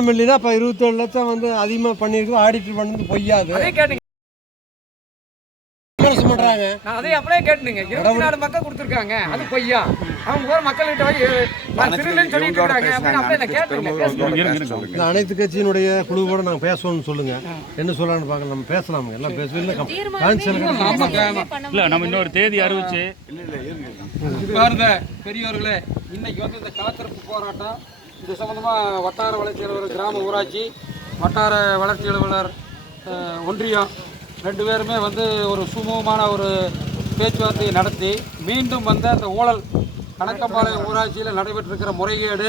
இல்லைன்னா இப்போ இருபத்தேழு லட்சம் வந்து அதிகமாக பண்ணியிருக்கோம். ஆடிட்டர் பண்ணது பொய்யாது. அதே கேட்டீங்க. விமர்சனம் பண்ணுறாங்க நான் அதே அப்படியே கேட்டுங்க இருபத்தி நாலு மக்கள் கொடுத்துருக்காங்க. அது பொய்யா? அவங்க போற மக்கள்கிட்ட போய் நான் திருடன்னு சொல்லிட்டு இருக்காங்க. அப்படின்னு அப்படியே நான் கேட்டுங்க இந்த அனைத்து கட்சியினுடைய குழுவோட நாங்கள் பேசணும்னு சொல்லுங்க. என்ன சொல்லலாம்னு பார்க்கலாம் நம்ம பேசலாமுங்க. எல்லாம் பேசவே இல்லை இல்ல நம்ம இன்னொரு தேதி அறிவிச்சு. பாருங்க பெரியவர்களே இன்னைக்கு வந்து இந்த காத்திருப்பு போராட்டம் இது சம்மந்தமாக வட்டார வளர்ச்சி அலுவலர் கிராம ஊராட்சி வட்டார வளர்ச்சி அலுவலர் ஒன்றியம் ரெண்டு பேருமே வந்து ஒரு சுமூகமான ஒரு பேச்சுவார்த்தையை நடத்தி மீண்டும் வந்து அந்த ஊழல் கணக்கம்பாளையம் ஊராட்சியில் நடைபெற்றிருக்கிற முறைகேடு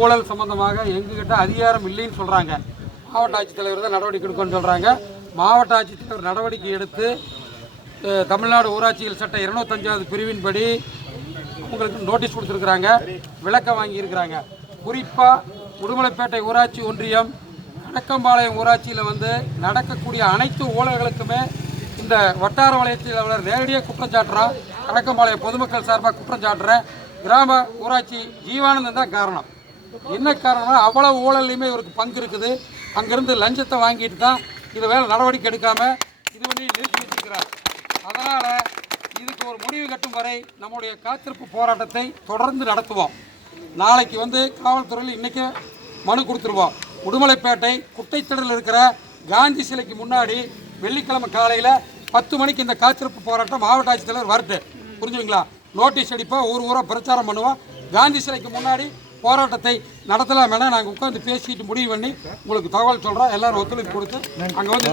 ஊழல் சம்பந்தமாக எங்ககிட்ட அதிகாரம் இல்லைன்னு சொல்கிறாங்க மாவட்ட ஆட்சித்தலைவர் தான் நடவடிக்கை எடுக்கணும்னு சொல்கிறாங்க மாவட்ட ஆட்சித்தலைவர் நடவடிக்கை எடுத்து தமிழ்நாடு ஊராட்சிகள் சட்ட இருநூத்தஞ்சாவது பிரிவின்படி உங்களுக்கு நோட்டீஸ் கொடுத்துருக்குறாங்க விளக்கம் வாங்கியிருக்கிறாங்க. குறிப்பாக உடுமலைப்பேட்டை ஊராட்சி ஒன்றியம் அடக்கம்பாளையம் ஊராட்சியில் வந்து நடக்கக்கூடிய அனைத்து ஊழல்களுக்குமே இந்த வட்டார வலயத்தில் அலுவலர் நேரடியாக குற்றம் சாட்டுறான் அடக்கம்பாளையம் பொதுமக்கள் சார்பாக குற்றம் சாட்டுறேன் கிராம ஊராட்சி ஜீவானந்தம் தான் காரணம். என்ன காரணம்னா அவ்வளோ ஊழல்லையுமே இவருக்கு பங்கு இருக்குது. அங்கேருந்து லஞ்சத்தை வாங்கிட்டு தான் இது வேலை நடவடிக்கை எடுக்காமல் இது பண்ணி நிறுத்தி வச்சிருக்கிறார். அதனால் இதுக்கு ஒரு முடிவு கட்டும் வரை நம்முடைய காத்திருப்பு போராட்டத்தை தொடர்ந்து நடத்துவோம். நாளைக்கு வந்து காவல்துறையில் இன்னைக்கு மனு கொடுத்துருவோம். உடுமலைப்பேட்டை குட்டைத்திடலில் இருக்கிற காந்தி சிலைக்கு முன்னாடி வெள்ளிக்கிழமை காலையில் பத்து மணிக்கு இந்த காத்திருப்பு போராட்டம் மாவட்ட ஆட்சித்தலைவர் வரட்டு. புரிஞ்சுங்களா? நோட்டீஸ் அடிப்போம் ஊர் ஊராக பிரச்சாரம் பண்ணுவோம். காந்தி சிலைக்கு முன்னாடி போராட்டத்தை நடத்தலாம் என நாங்கள் உட்காந்து பேசிட்டு முடிவு பண்ணி உங்களுக்கு தகவல் சொல்கிறோம் எல்லோரும் ஒத்துழைப்பு கொடுத்து அங்கே வந்து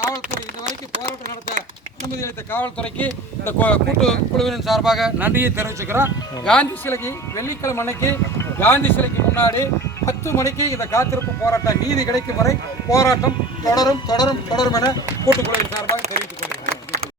காவல்துறை இது வரைக்கும் போராட்டம் நடத்த அனுமதி அளித்த காவல்துறைக்கு இந்த கூட்டு குழுவினர் சார்பாக நன்றியை தெரிவிச்சுக்கிறோம். காந்தி சிலைக்கு வெள்ளிக்கிழமை அன்னைக்கு காந்தி சிலைக்கு முன்னாடி பத்து மணிக்கு இந்த காத்திருப்பு போராட்டம் நீதி கிடைக்கும் வரை போராட்டம் தொடரும் தொடரும் தொடரும் என கூட்டுக்குழுவின் சார்பாக